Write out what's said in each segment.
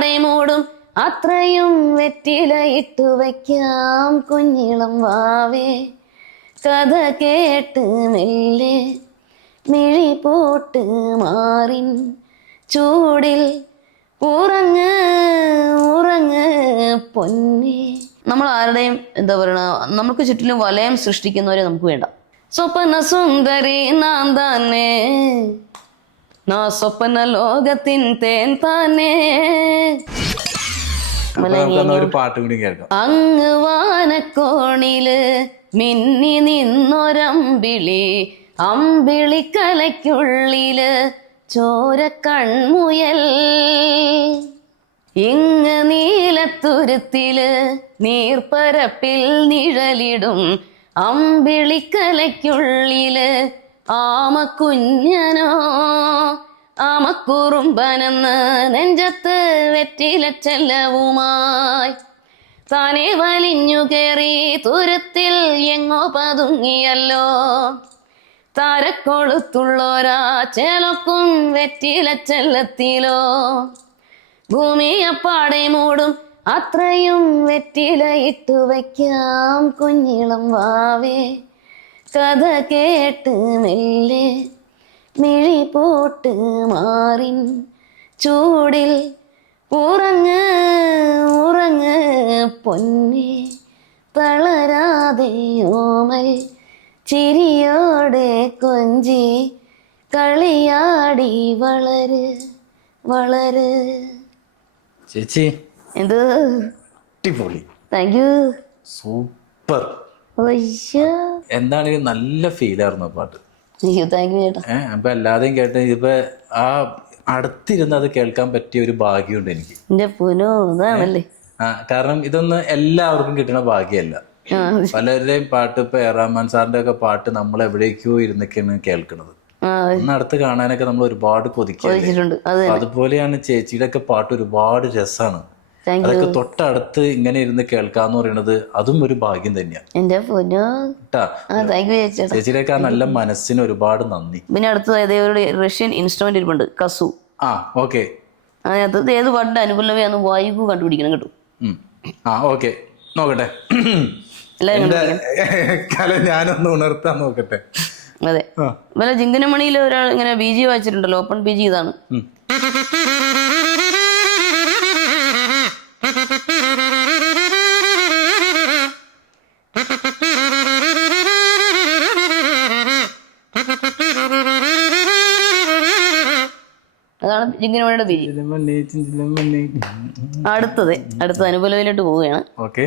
മൂടും അത്രയും വെറ്റിലയിട്ടു വയ്ക്കാം കുഞ്ഞിളം വാവേ. കഥ കേട്ട് മെല്ലെ മിഴി പോട്ട് മാറിൻ. ചൂടിൽ ഉറങ്ങ് ഉറങ്ങ് പൊന്നെ. നമ്മൾ ആരുടെയും എന്താ പറയണ നമുക്ക് ചുറ്റിലും വലയം സൃഷ്ടിക്കുന്നവരെ നമുക്ക് വേണ്ട. സ്വപ്ന സുന്ദരി നാം തന്നെ. നാ സ്വപ്ന ലോകത്തിൻ തേൻ താനേ അപ്പൊ നമുക്കൊന്ന് ഒരു പാട്ട് കൂടി കേൾക്കാം. അങ്ങ് വാനക്കോണിൽ മിന്നി നിന്നൊരമ്പിളി അമ്പിളിക്കലയ്ക്കുള്ളിൽ ചോര കൺമുയൽ. ഇങ്ങ് നീലത്തുരുത്തിൽ നീർപ്പരപ്പിൽ നിഴലിടും അമ്പിളിക്കലയ്ക്കുള്ളിൽ ആമക്കുഞ്ഞനോ ആമക്കുറുമ്പനെന്ന് നെഞ്ചത്ത് വെറ്റില ചെല്ലവുമായി. താനെ വലിഞ്ഞു കയറി തുരത്തിൽ എങ്ങോ പതുങ്ങിയല്ലോ. താരക്കൊളുത്തുള്ളോരാ ചേലക്കും വെറ്റില ചെല്ലത്തിലോ. ഭൂമിയപ്പാടെ മൂടും അത്രയും വെറ്റില ഇട്ടു വയ്ക്കാം കുഞ്ഞിളം വാവേ. കഥ കേട്ട് മെല്ലെ മിഴി പോട്ട് മാറിൻ ചൂടിൽ ഉറങ്ങ് ഉറങ്ങ് പൊന്നെ. തളരാതെ ഓമൽ ചിരിയോടെ കൊഞ്ചി കളിയാടി വളര് വളര്. ചേച്ചി. എന്ത്? അടിപൊളി. Thank you super. എന്താണ് നല്ല ഫീലായിരുന്നു പാട്ട്. അപ്പൊ എല്ലാതെയും കേട്ട ഇപ്പൊ ആ അടുത്തിരുന്ന് അത് കേൾക്കാൻ പറ്റിയ ഒരു ഭാഗ്യമുണ്ട് എനിക്ക്. ആ കാരണം ഇതൊന്നും എല്ലാവർക്കും കിട്ടുന്ന ഭാഗ്യമല്ല. പലരുടെയും പാട്ട് ഇപ്പൊ എ റഹ്മാൻ സാറിന്റെ ഒക്കെ പാട്ട് നമ്മൾ എവിടേക്കോ ഇരുന്നൊക്കെയാണ് കേൾക്കുന്നത് ആ ഒന്ന് അടുത്ത് കാണാനൊക്കെ നമ്മൾ ഒരുപാട് അപ്പൊ അതുപോലെയാണ് ചേച്ചിയുടെ ഒക്കെ പാട്ട് ഒരുപാട് രസമാണ് അതൊക്കെ തൊട്ടടുത്ത് ഇങ്ങനെ ഇരുന്ന് കേൾക്കാന്ന് പറയുന്നത് അതും ഒരു ഭാഗ്യം തന്നെയാണ് എന്റെ ചേച്ചിയിലേക്ക് ആ നല്ല മനസ്സിന് ഒരുപാട് നന്ദി. പിന്നെ അടുത്തത് റഷ്യൻ ഇൻസ്ട്രുമെന്റ് ഇരിപ്പുണ്ട് കസു. ആ ഓക്കെ. അതിനകത്ത് ഏത് പാട്ടിന്റെ അനുകൂലമാണ് വായുകു കണ്ടുപിടിക്കണം കേട്ടോ. ആ ഓക്കെ. നോക്കട്ടെ. കല ഞാനൊന്ന് ഉണർത്താൻ നോക്കട്ടെ. അതെ. വല്ല ജിങ്കനമണിയിൽ ഒരാൾ ഇങ്ങനെ ബി ജി വായിച്ചിട്ടുണ്ടല്ലോ ഓപ്പൺ ബി ജി ഇതാണ്. ഉം. വിരി. അടുത്തത് അടുത്ത അനുകൂലയിലോട്ട് പോവുകയാണ് ഓക്കെ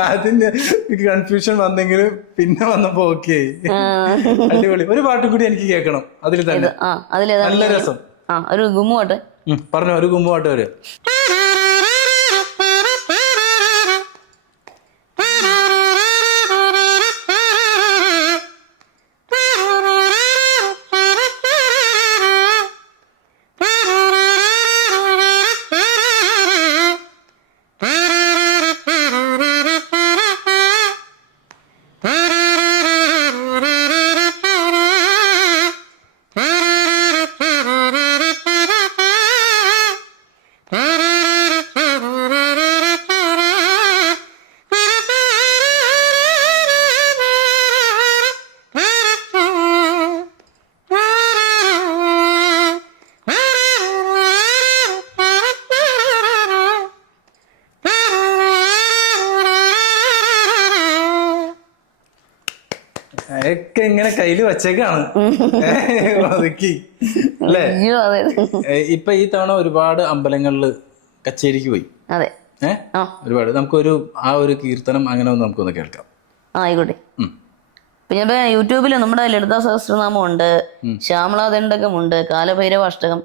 ആദ്യം കൺഫ്യൂഷൻ വന്നെങ്കിൽ പിന്നെ വന്നപ്പോ ഓക്കെ അടിപൊളി. ഒരു പാട്ടും കൂടി എനിക്ക് കേൾക്കണം. അതിൽ തന്നെ. ആ അതിലേതാണ് നല്ല രസം. ആ ഒരു ഗുമ്മു ആട്ടെ ഉം, പറഞ്ഞോ ഒരു കുമ്പ് പാട്ട് കയ്യിൽ വെച്ചേക്കാണ്. ഒതുക്കി. അല്ലേ? ഇപ്പൊ ഈ തവണ ഒരുപാട് അമ്പലങ്ങളിൽ കച്ചേരിക്ക് പോയി. അതെ. ഒരുപാട്. നമുക്കൊരു ആ ഒരു കീർത്തനം അങ്ങനെ ഒന്ന് നമുക്കൊന്ന് കേൾക്കാം. ആയിക്കോട്ടെ. പിന്നെ യൂട്യൂബിൽ നമ്മുടെ ലളിതാ സഹസ്രനാമം ഉണ്ട് ശ്യാമളാദണ്ഡകം ഉണ്ട് കാലഭൈരവ അഷ്ടകം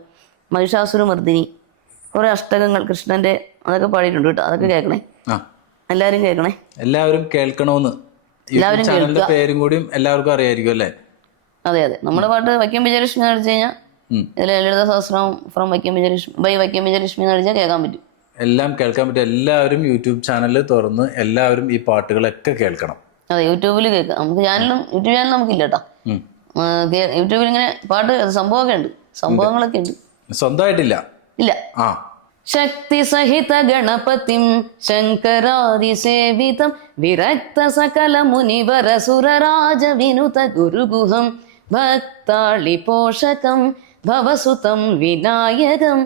മഹിഷാസുര മർദ്ദിനി കുറെ അഷ്ടകങ്ങൾ കൃഷ്ണന്റെ അതൊക്കെ പാടിയിട്ടുണ്ട് കേട്ടോ. അതൊക്കെ കേൾക്കണേ. ആ. എല്ലാരും കേൾക്കണേ. എല്ലാവരും കേൾക്കണോന്ന് യൂട്യൂബ് ചാനലിന്റെ പേരും കൂടിയും എല്ലാവർക്കും അറിയായിരിക്കും അല്ലേ? അതെ അതെ. നമ്മുടെ പാട്ട് വൈക്കം വിജയലക്ഷ്മി എന്ന് അടിച്ചു കഴിഞ്ഞാൽ ഇതിലെ ലളിത സഹസ്രം ഫ്രം വൈക്കം വിജയലക്ഷ്മി ബൈ വൈക്കം വിജയലക്ഷ്മി എന്ന് അടിച്ചാൽ കേൾക്കാൻ പറ്റും. എല്ലാം കേൾക്കാൻ പറ്റും. എല്ലാവരും യൂട്യൂബ് ചാനൽ തുറന്ന് എല്ലാവരും ഈ പാട്ടുകളൊക്കെ കേൾക്കണം. അതെ യൂട്യൂബിൽ കേൾക്കാം. നമുക്ക് ചാനലും യൂട്യൂബ് ചാനൽ നമുക്കില്ല കേട്ടോ യൂട്യൂബിൽ ഇങ്ങനെ പാട്ട് സംഭവമൊക്കെ ഉണ്ട്. സംഭവങ്ങളൊക്കെ ഉണ്ട്. സ്വന്തമായിട്ടില്ല? ഇല്ല. ആ. ശക്തി സഹിത ഗണപതിം ശങ്കരാദിസേവിതം വിരക്ത സകല മുനിവര സുരരാജ വിനുത ഗുരുഗുഹം ഭക്താളി പോഷകം ഭവസുതം വിനായകം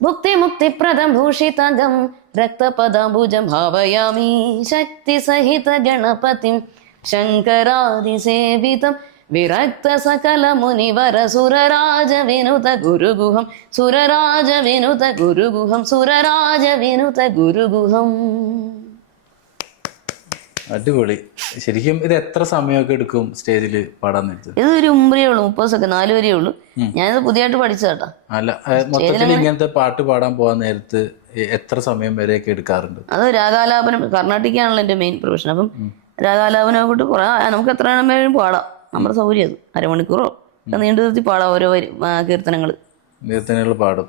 ഭുക്തിമുക്തിപ്രദം ഭൂഷിതകം രക്തപദാംബുജം ഭാവയാമി ശക്തി സഹിത ഗണപതിം ശങ്കരാദിസേവിതം വിരക്ത സകല മുനിവര സുരരാജ വിനുത ഗുരുഗുഹം. സുരരാജ വിനുത ഗുരുഗുഹം സുരരാജ വിനുത ഗുരുഗുഹം. അടിപൊളി. ശരിക്കും ഇത് എത്ര സമയമൊക്കെ എടുക്കും സ്റ്റേജിൽ പാടാൻ നേരത്ത് ഇത് ഒരു ഉമ്പരേ ഉള്ളൂ മുപ്പത് സെക്കൻഡ് നാല് വരെയേ ഉള്ളൂ. ഞാനിത് പുതിയതായിട്ട് പഠിച്ചതാട്ടാ അല്ല മൊത്തത്തിൽ ഇങ്ങനത്തെ പാട്ട് പാടാൻ പോകാൻ നേരത്ത് എത്ര സമയം വരെയൊക്കെ എടുക്കാറുണ്ട്? അത് രാഗാലാപനം കർണാട്ടിക്കാണല്ലോ എന്റെ മെയിൻ പ്രൊഫഷൻ അപ്പം രാഗാലാപനം കൊണ്ട് കുറെ നമുക്ക് എത്ര എണ്ണം വേണേലും പാടാം. നമ്മുടെ സൗകര്യം അത്. അരമണിക്കൂറോ? നീണ്ടു നിർത്തി പാടാം ഓരോ കീർത്തനങ്ങൾ കീർത്തനങ്ങൾ പാടും.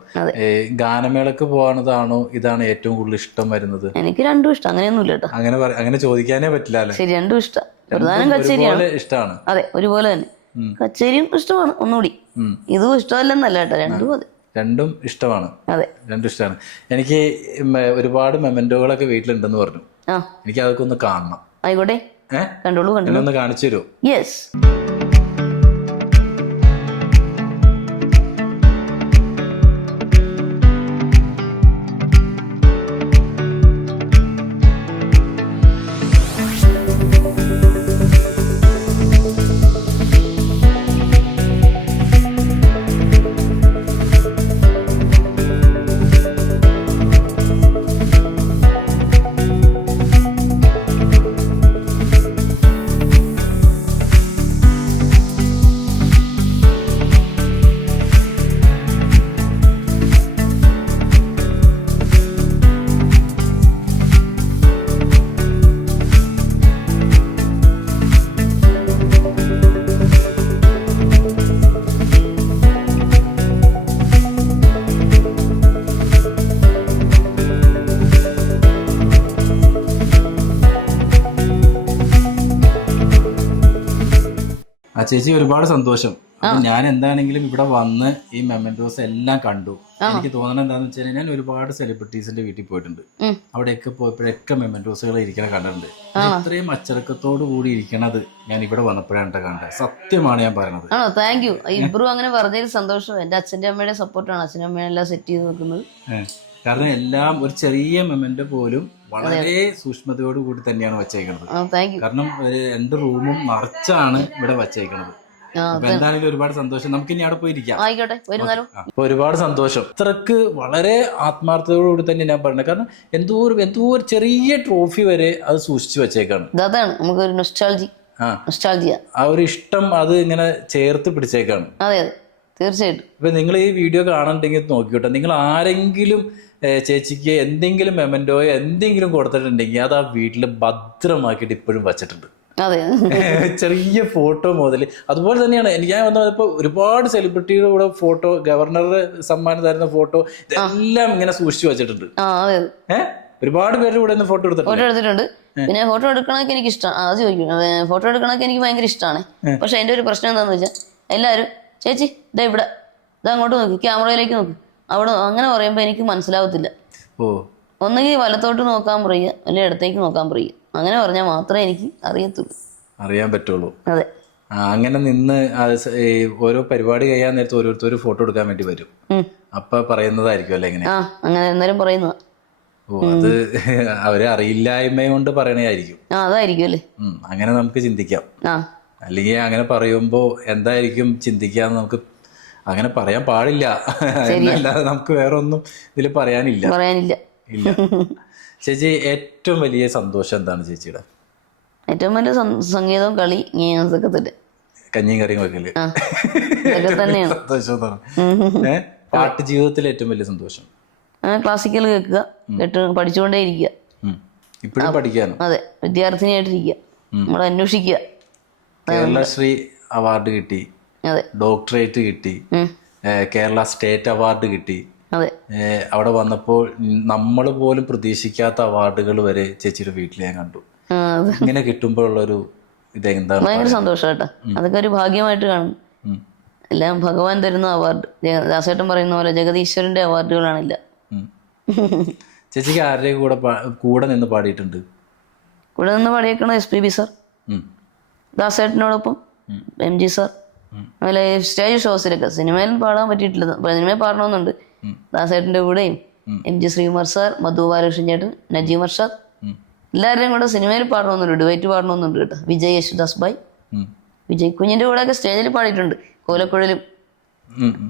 ഗാനമേളക്ക് പോകാണതാണോ ഇതാണ് ഏറ്റവും കൂടുതൽ ഇഷ്ടം വരുന്നത്? എനിക്ക് രണ്ടും ഇഷ്ടം. അങ്ങനെയൊന്നുമില്ല കേട്ടോ. അങ്ങനെ അങ്ങനെ ചോദിക്കാനേ പറ്റില്ല ശരി രണ്ടും ഇഷ്ടം. പ്രധാനം കച്ചേരിയാണ്. ഇഷ്ടമാണ് അതെ ഒരുപോലെ തന്നെ. കച്ചേരിയും ഇഷ്ടമാണ് ഒന്നുകൂടി. ഇതും ഇഷ്ടമല്ലെന്നല്ല കേട്ടോ രണ്ടും അതെ. രണ്ടും ഇഷ്ടമാണ്. അതെ. രണ്ടും ഇഷ്ടമാണ്. എനിക്ക് ഒരുപാട് മെമന്റോകളൊക്കെ വീട്ടിലുണ്ടെന്ന് പറഞ്ഞു. ആ. എനിക്ക് അതൊക്കെ ഒന്ന് കാണണം. ആയിക്കോട്ടെ. കണ്ടോളൂ കണ്ടോളൂ. കാണിച്ചു തരുമോ യെസ് ചേച്ചി ഒരുപാട് സന്തോഷം. ഞാൻ എന്താണെങ്കിലും ഇവിടെ വന്ന് ഈ മെമ്മൻഡോസ് എല്ലാം കണ്ടു. എനിക്ക് തോന്നുന്നത് എന്താന്ന് വെച്ചാൽ ഞാൻ ഒരുപാട് സെലിബ്രിറ്റീസിന്റെ വീട്ടിൽ പോയിട്ടുണ്ട്. അവിടെയൊക്കെ പോയപ്പോഴൊക്കെ മെമ്മൻഡോസുകൾ ഇരിക്കണ കണ്ടിട്ടുണ്ട്. അത്രയും ഇത്രയും അച്ചടക്കത്തോട് കൂടി ഇരിക്കണത് ഞാൻ ഇവിടെ വന്നപ്പോഴാണ് കണ്ടത്. സത്യമാണ് ഞാൻ പറയുന്നത് ആണോ? താങ്ക് യു ഇബ്രു അങ്ങനെ പറഞ്ഞതിൽ സന്തോഷം. എന്റെ അച്ഛന്റെ അമ്മയുടെ സപ്പോർട്ടാണ് അച്ഛനും അമ്മയും എല്ലാം സെറ്റ് ചെയ്ത് വെക്കുന്നത്. കാരണം എല്ലാം ഒരു ചെറിയ മെമന്റോ പോലും വളരെ സൂക്ഷ്മതയോട് കൂടി തന്നെയാണ് വച്ചേക്കുന്നത് കാരണം ഒരു രണ്ട് റൂമും നിറച്ചാണ് ഇവിടെ വച്ചേക്കുന്നത് എന്താണെങ്കിലും ഒരുപാട് സന്തോഷം. നമുക്ക് ഇനി അവിടെ പോയിരിക്കാം അപ്പൊ ഒരുപാട് സന്തോഷം. ഇത്രക്ക് വളരെ ആത്മാർത്ഥതയോടുകൂടി തന്നെ ഞാൻ പറഞ്ഞത്. കാരണം എന്തോ ഒരു എന്തോ ഒരു ചെറിയ ട്രോഫി വരെ അത് സൂക്ഷിച്ചു വെച്ചേക്കാണ്. നമുക്ക് ഒരു നൊസ്റ്റാൾജി ആ. ഒരു ഇഷ്ടം അത് ഇങ്ങനെ ചേർത്ത് പിടിച്ചേക്കാണ്. അതെ തീർച്ചയായിട്ടും. ഇപ്പൊ നിങ്ങൾ ഈ വീഡിയോ കാണണ്ടെങ്കിൽ നോക്കിക്കോട്ടെ. നിങ്ങൾ ആരെങ്കിലും ചേച്ചിക്ക് എന്തെങ്കിലും മെമന്റോയോ എന്തെങ്കിലും കൊടുത്തിട്ടുണ്ടെങ്കിൽ അത് ആ വീട്ടിൽ ഭദ്രമാക്കിയിട്ട് ഇപ്പോഴും വച്ചിട്ടുണ്ട്. അതെ. ചെറിയ ഫോട്ടോ മുതൽ അതുപോലെ തന്നെയാണ് എനിക്ക് ഞാൻ വന്നപ്പോൾ ഒരുപാട് സെലിബ്രിറ്റിയുടെ കൂടെ ഫോട്ടോ ഗവർണർ സമ്മാനം തരുന്ന ഫോട്ടോ ഇതെല്ലാം ഇങ്ങനെ സൂക്ഷിച്ചു വെച്ചിട്ടുണ്ട്. ഒരുപാട് പേരുടെ കൂടെ ഫോട്ടോ എടുത്തിട്ടുണ്ട്. ഫോട്ടോ എടുത്തിട്ടുണ്ട്. പിന്നെ ഫോട്ടോ എടുക്കണമൊക്കെ എനിക്ക് ഇഷ്ടമാണ് അത് ചോദിക്കും. ഫോട്ടോ എടുക്കണമൊക്കെ എനിക്ക് ഭയങ്കര ഇഷ്ടമാണ് പക്ഷെ എന്റെ ഒരു പ്രശ്നം എന്താണെന്ന് വെച്ചാൽ എല്ലാവരും ചേച്ചി ഇതാ ഇവിടെ. ഇതാ അങ്ങോട്ട് നോക്ക്. ക്യാമറയിലേക്ക് നോക്ക്. അവിടെ അങ്ങനെ പറയുമ്പോൾ എനിക്ക് മനസ്സിലാവത്തില്ല. ഓ. ഒന്നുകിൽ വലത്തോട്ട് നോക്കാൻ പറയുക അല്ലെങ്കിൽ ഇടത്തേക്ക് നോക്കാൻ പറയുക. അങ്ങനെ പറഞ്ഞാൽ മാത്രമേ എനിക്ക് അറിയത്തുള്ളൂ. അറിയാൻ പറ്റുള്ളൂ. അതെ. അങ്ങനെ നിന്ന് ഓരോ പരിപാടി കഴിയാൻ നേരത്തെ ഓരോരുത്തർ ഫോട്ടോ എടുക്കാൻ വേണ്ടി വരും. അപ്പൊ പറയുന്നതായിരിക്കും അല്ലെ ഇങ്ങനെ? ആ അങ്ങനെ എന്തായാലും പറയുന്നതാ. ഓ അത് അവരെ അറിയില്ലായ്മ കൊണ്ട് പറയണതായിരിക്കും ആ അതായിരിക്കും അല്ലേ? അങ്ങനെ നമുക്ക് ചിന്തിക്കാം. അല്ലെങ്കിൽ അങ്ങനെ പറയുമ്പോൾ എന്തായിരിക്കും ചിന്തിക്കാന്ന് നമുക്ക് അങ്ങനെ പറയാൻ പാടില്ല. എന്നല്ലാതെ നമുക്ക് വേറെ ഒന്നും ഇതിൽ പറയാനില്ല. പറയാനില്ല. ഇല്ല. ചേച്ചി ഏറ്റവും വലിയ സന്തോഷം എന്താണ് ചേച്ചിയുടെ? ഏറ്റവും വലിയ സംഗീതവും കളി തന്നെ. കഞ്ഞിയും കറിയും വെക്കൽ. സന്തോഷം പാട്ട് ജീവിതത്തിൽ ഏറ്റവും വലിയ സന്തോഷം. ക്ലാസിക്കൽ കേൾക്കുക കേട്ട് പഠിച്ചുകൊണ്ടേ ഇരിക്കുക. ഇപ്പോഴും പഠിക്കാനും? അതെ. വിദ്യാർത്ഥിനിയായിട്ടിരിക്കുക. നമ്മൾ അന്വേഷിക്കുക. കേരളശ്രീ അവാർഡ് കിട്ടി. ഡോക്ടറേറ്റ് കിട്ടി. കേരള സ്റ്റേറ്റ് അവാർഡ് കിട്ടി. അവിടെ വന്നപ്പോൾ നമ്മൾ പോലും പ്രതീക്ഷിക്കാത്ത അവാർഡുകൾ വരെ ചേച്ചിയുടെ വീട്ടിൽ ഞാൻ കണ്ടു. ഇങ്ങനെ കിട്ടുമ്പോഴുള്ളൊരു ഇത് എന്താണ് ഭയങ്കര സന്തോഷം കേട്ടോ അതൊക്കെ ഒരു ഭാഗ്യമായിട്ട് കാണും. എല്ലാം ഭഗവാൻ തരുന്ന അവാർഡ്. ദാസേട്ടൻ പറയുന്ന പോലെ ജഗതീശ്വരന്റെ അവാർഡുകളാണില്ല. ചേച്ചിക്ക് ആരുടെ കൂടെ കൂടെ നിന്ന് പാടിയിട്ടുണ്ട്? കൂടെ നിന്ന് പാടിയേക്കണ S P B sir. ദാസേട്ടനോടൊപ്പം. M G sir. അതുപോലെ സ്റ്റേജ് ഷോസിലൊക്കെ സിനിമയിൽ പാടാൻ പറ്റിയിട്ടില്ല. സിനിമയിൽ പാടണമെന്നുണ്ട്. ദാസേട്ടന്റെ കൂടെയും M G Sreekumar sir Madhu Balakrishnan ചേട്ടൻ നജീം അർഷാദ്. എല്ലാവരുടെയും കൂടെ സിനിമയിൽ പാടണമെന്നുണ്ട്. ഡിബേറ്റ് പാടണമെന്നുണ്ട് കേട്ടോ. വിജയ് യേശുദാസ് ബായ് വിജയ് കുഞ്ഞിന്റെ കൂടെ ഒക്കെ സ്റ്റേജിൽ പാടിയിട്ടുണ്ട്. കോലക്കുഴലും.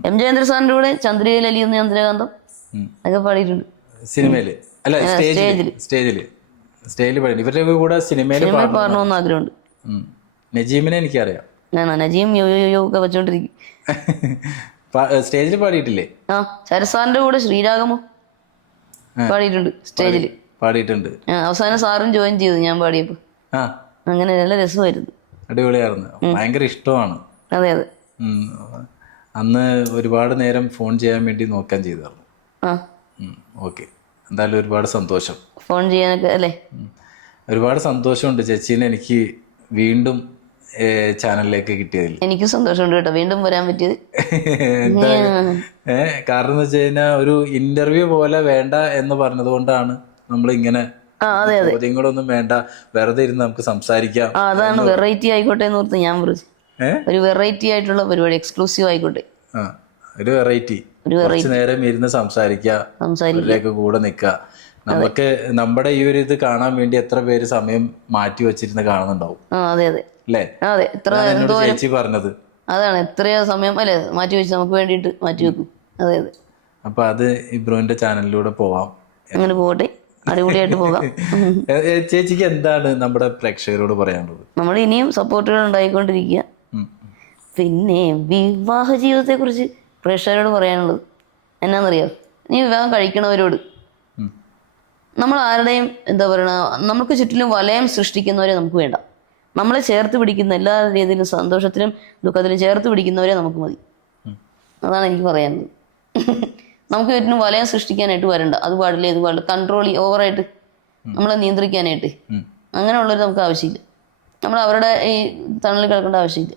എം ജയേന്ദ്ര സാറിന്റെ കൂടെ ചന്ദ്രികയിൽ അലിയുന്ന ചന്ദ്രകാന്തം. ഒക്കെ പാടിയിട്ടുണ്ട്. സിനിമയിൽ അല്ല സ്റ്റേജിൽ സ്റ്റേജിൽ സ്റ്റേജിൽ. പാടി ഇവരുടെ കൂടെ സിനിമയിൽ സിനിമയിൽ പാടണമെന്ന് ആഗ്രഹമുണ്ട്. നജീമിനെ എനിക്കറിയാം. നജീം യോ യോ യോ ഒക്കെ വെച്ചോണ്ടിരിക്കും. സ്റ്റേജിൽ പാടിയിട്ടില്ലേ? ആ സരസാറിന്റെ കൂടെ ശ്രീരാഗമോ? പാടിയിട്ടുണ്ട് സ്റ്റേജിൽ പാടിയിട്ടുണ്ട്. അവസാനം സാറും ജോയിൻ ചെയ്തു ഞാൻ പാടിയപ്പോ. അങ്ങനെ നല്ല രസമായിരുന്നു. അടിപൊളിയായിരുന്നു. ഭയങ്കര ഇഷ്ടമാണ്. അതെ അതെ. അന്ന് ഒരുപാട് നേരം ഫോൺ ചെയ്യാൻ വേണ്ടി നോക്കാൻ ചെയ്തായിരുന്നു. ഓക്കെ. എന്തായാലും ഒരുപാട് സന്തോഷം. ഫോൺ ചെയ്യാനൊക്കെ അല്ലേ? ഒരുപാട് സന്തോഷമുണ്ട് ചേച്ചീനെ. എനിക്ക് വീണ്ടും ചാനലിലേക്ക് കിട്ടിയതിൽ. എനിക്ക് സന്തോഷമുണ്ട് കേട്ടോ. വീണ്ടും വരാൻ പറ്റിയത്. ഏഹ്, കാരണം എന്ന് വെച്ച് കഴിഞ്ഞാൽ ഒരു ഇന്റർവ്യൂ പോലെ വേണ്ട എന്ന് പറഞ്ഞത് കൊണ്ടാണ് നമ്മൾ ഇങ്ങനെ ചോദ്യങ്ങളൊന്നും വേണ്ട. വെറുതെ ഇരുന്ന് നമുക്ക് സംസാരിക്കാം അതാണ് വെറൈറ്റി ആയിക്കോട്ടെ എന്ന് ഓർത്ത് ഞാൻ പറഞ്ഞു ഒരു വെറൈറ്റി ആയിട്ടുള്ള പരിപാടി എക്സ്ക്ലൂസീവ് ആയിക്കോട്ടെ. ഒരു വെറൈറ്റി കുറച്ച് നേരം ഇരുന്ന് സംസാരിക്കുക സംസാരിക്കുക കൂടെ നിൽക്കുക. നമുക്ക് നമ്മുടെ ഈ ഒരു ഇത് കാണാൻ വേണ്ടി എത്ര പേര് സമയം മാറ്റി വെച്ചിരുന്ന് കാണുന്നുണ്ടാവും. അതെ അതെ. അല്ലേ അതെ ഇത്ര എന്നോട് ചേച്ചി പറഞ്ഞത്. അതാണ് എത്രയോ സമയം അല്ലേ മാറ്റി വെച്ച് നമുക്ക് വേണ്ടിയിട്ട് മാറ്റി വെക്കും. അതെ അതെ. അപ്പൊ അത് ഇബ്രോന്റെ ചാനലിലൂടെ പോവാം. അങ്ങനെ പോകട്ടെ അടിപൊളിയായിട്ട് പോകാം. ചേച്ചിക്ക് എന്താണ് നമ്മുടെ പ്രേക്ഷകരോട് പറയാനുള്ളത്? നമ്മൾ ഇനിയും സപ്പോർട്ടുകൾ ഉണ്ടായിക്കൊണ്ടിരിക്കുക. പിന്നെ വിവാഹ ജീവിതത്തെ കുറിച്ച് പ്രേക്ഷകരോട് പറയാനുള്ളത്. എന്നാന്നറിയോ? നീ വിവാഹം കഴിക്കണവരോട്. നമ്മൾ ആരുടെയും എന്താ പറയണ നമുക്ക് ചുറ്റിലും വലയം സൃഷ്ടിക്കുന്നവരെ നമുക്ക് വേണ്ട. നമ്മളെ ചേർത്ത് പിടിക്കുന്ന എല്ലാ രീതിയിലും സന്തോഷത്തിലും ദുഃഖത്തിലും ചേർത്ത് പിടിക്കുന്നവരെ നമുക്ക് മതി. അതാണ് എനിക്ക് പറയാനുള്ളത്. നമുക്ക് വീട്ടിന് വലയം സൃഷ്ടിക്കാനായിട്ട് വരണ്ട. അത് പാടില്ല ഇത് പാടില്ല. കൺട്രോൾ ഓവറായിട്ട് നമ്മളെ നിയന്ത്രിക്കാനായിട്ട്. അങ്ങനെയുള്ളവർ നമുക്ക് ആവശ്യമില്ല. നമ്മൾ അവരുടെ ഈ തണലിൽ കിടക്കേണ്ട ആവശ്യമില്ല.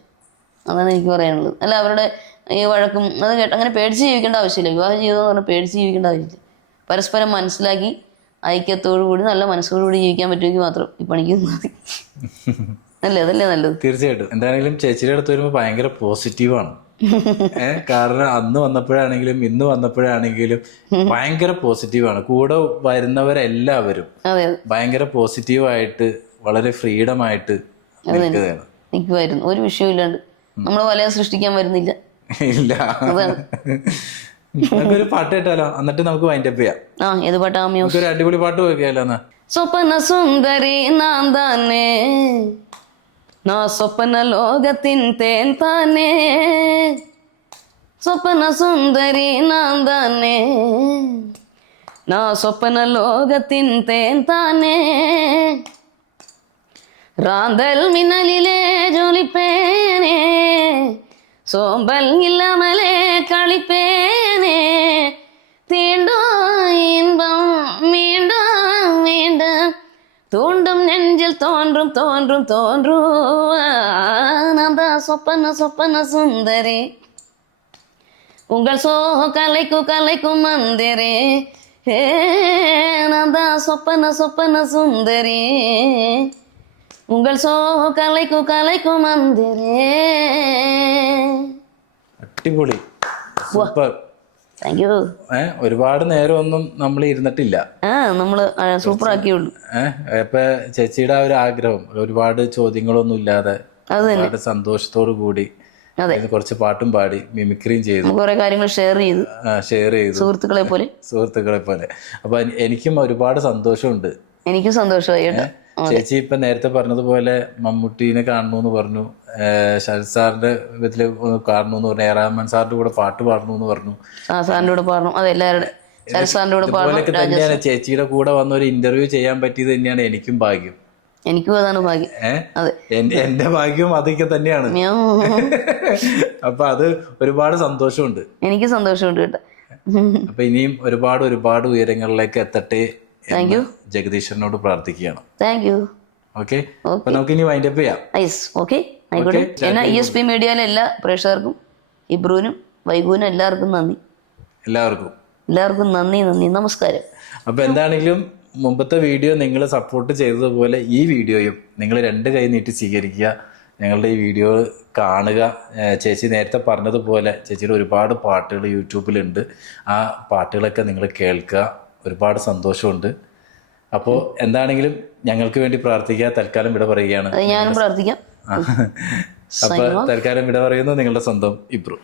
അതാണ് എനിക്ക് പറയാനുള്ളത്. അല്ല അവരുടെ ഈ വഴക്കും അത് കേട്ട് അങ്ങനെ പേടിച്ച് ജീവിക്കേണ്ട ആവശ്യമില്ല. വിവാഹ ജീവിതം എന്ന് പറഞ്ഞാൽ പേടിച്ച് ജീവിക്കേണ്ട ആവശ്യമില്ല. പരസ്പരം മനസ്സിലാക്കി ഐക്യത്തോടു കൂടി നല്ല മനസ്സോടു കൂടി ജീവിക്കാൻ പറ്റുമെങ്കിൽ മാത്രം ഈ പണിക്ക് മതി. അല്ലേ? അതല്ലേ നല്ലത്? തീർച്ചയായിട്ടും. എന്താണെങ്കിലും ചേച്ചിയുടെ അടുത്ത് വരുമ്പോൾ ഭയങ്കര പോസിറ്റീവാണ് ഏഹ് കാരണം അന്ന് വന്നപ്പോഴാണെങ്കിലും ഇന്ന് വന്നപ്പോഴാണെങ്കിലും ഭയങ്കര പോസിറ്റീവാണ് കൂടെ വരുന്നവരെല്ലാവരും ഭയങ്കര പോസിറ്റീവായിട്ട് വളരെ ഫ്രീഡം ആയിട്ട് നിൽക്കുകയാണ്. നിൽക്കുമായിരുന്നു ഒരു വിഷയമില്ലാണ്ട് ഇല്ലാണ്ട്. നമ്മൾ വലയം സൃഷ്ടിക്കാൻ വരുന്നില്ല. ഇല്ല. നമുക്കൊരു പാട്ട് കേട്ടാലോ? എന്നിട്ട് നമുക്ക് വൈൻഡപ്പ് ചെയ്യാം. ആ ഏത് പാട്ടാ ഒരു അടിപൊളി പാട്ട് എന്നാ. സ്വപ്ന സുന്ദരി നാ സ്വപ്ന ലോകത്തിൻ തേൻ താനേ സ്വപ്ന സുന്ദരി നാൻ താനേ നാ സ്വപ്ന ലോകത്തിൻ തേൻ താനേ റാന്തൽ മിന്നലിലെ ജോലിപ്പേനെ സോമ്പൽ ഇല്ലമലെ കളിപ്പേനെ தோன்றும் தோன்றும் தோன்றும். ஆனந்த சொப்பன சொப்பன சுந்தரே. உங்கள் சோக கலைக்கு கலைக்கும் மந்திரே. ஏனந்தா சொப்பன சொப்பன சுந்தரே. உங்கள் சோக கலைக்கு கலைக்கும் மந்திரே. அடிபொலி சூப்பர். താങ്ക് യു ഏഹ് ഒരുപാട് നേരമൊന്നും നമ്മൾ ഇരുന്നിട്ടില്ല. ആ നമ്മൾ സൂപ്പർ ആക്കിയുള്ളൂ ഏഹ് അപ്പൊ ചേച്ചിയുടെ ആ ഒരു ആഗ്രഹം ഒരുപാട് ചോദ്യങ്ങളൊന്നും ഇല്ലാതെ അത് തന്നെ. ഒരുപാട് സന്തോഷത്തോടു കൂടി അതെ. കുറച്ച് പാട്ടും പാടി മിമിക്രിയും ചെയ്തു. നമുക്ക് കുറെ കാര്യങ്ങൾ ഷെയർ ചെയ്തു. ഷെയർ ചെയ്തു. സുഹൃത്തുക്കളെ പോലെ. സുഹൃത്തുക്കളെ പോലെ. അപ്പൊ എനി- എനിക്കും ഒരുപാട് സന്തോഷമുണ്ട്. എനിക്കും സന്തോഷമായി കേട്ടോ. ചേച്ചി ഇപ്പൊ നേരത്തെ പറഞ്ഞതുപോലെ മമ്മൂട്ടീനെ കാണണു എന്ന് പറഞ്ഞു. ശരത് സാറിന്റെ ഇതിൽ കാണണു എന്ന് പറഞ്ഞു ഏറാമൻ സാറിന്റെ കൂടെ പാട്ട് പാടണു എന്ന് പറഞ്ഞു. ആ സാറിന്റെ കൂടെ പാടണം. അത് എല്ലാവരുടെ ശരത് സാറിന്റെ കൂടെ പാടണം തന്നെയാണ്. ചേച്ചിയുടെ കൂടെ വന്ന ഒരു ഇന്റർവ്യൂ ചെയ്യാൻ പറ്റിയത് തന്നെയാണ് എനിക്കും ഭാഗ്യം. എനിക്കും അതാണ് ഭാഗ്യം. ഏഹ് അതെ. എന്റെ എന്റെ ഭാഗ്യവും അതൊക്കെ തന്നെയാണ്. അപ്പൊ അത് ഒരുപാട് സന്തോഷമുണ്ട്. എനിക്ക് സന്തോഷമുണ്ട് കേട്ടോ. അപ്പൊ ഇനിയും ഒരുപാട് ഒരുപാട് ഉയരങ്ങളിലേക്ക് എത്തട്ടെ ജഗദീശ്വരനോട് പ്രാർത്ഥിക്കുകയാണ്. താങ്ക് യു ഓക്കെ അപ്പൊ നമുക്ക് ഇനി വൈൻഡപ്പ് ചെയ്യാം. ഐസ് ഓക്കെ ആയിക്കോട്ടെ. എന്നാ ഇ എസ് പി മീഡിയയിലെ എല്ലാ പ്രേക്ഷകർക്കും ഇബ്രുവിനും വൈകുവിനും എല്ലാവർക്കും നന്ദി. എല്ലാവർക്കും. എല്ലാവർക്കും നന്ദി നന്ദി. നമസ്കാരം. അപ്പൊ എന്താണെങ്കിലും മുമ്പത്തെ വീഡിയോ നിങ്ങൾ സപ്പോർട്ട് ചെയ്തതുപോലെ ഈ വീഡിയോയും നിങ്ങൾ രണ്ട് കൈ നീട്ടി സ്വീകരിക്കുക. ഞങ്ങളുടെ ഈ വീഡിയോ കാണുക. ചേച്ചി നേരത്തെ പറഞ്ഞതുപോലെ ചേച്ചിയുടെ ഒരുപാട് പാട്ടുകൾ യൂട്യൂബിലുണ്ട്. ആ പാട്ടുകളൊക്കെ നിങ്ങൾ കേൾക്കുക. ഒരുപാട് സന്തോഷമുണ്ട്. അപ്പോൾ എന്താണെങ്കിലും ഞങ്ങൾക്ക് വേണ്ടി പ്രാർത്ഥിക്കുക. തൽക്കാലം ഇവിടെ പറയുകയാണ്. ഞാനും പ്രാർത്ഥിക്കാം. അപ്പൊ തൽക്കാലം ഇവിടെ പറയുന്നു. നിങ്ങളുടെ സ്വന്തം ഇബ്രു.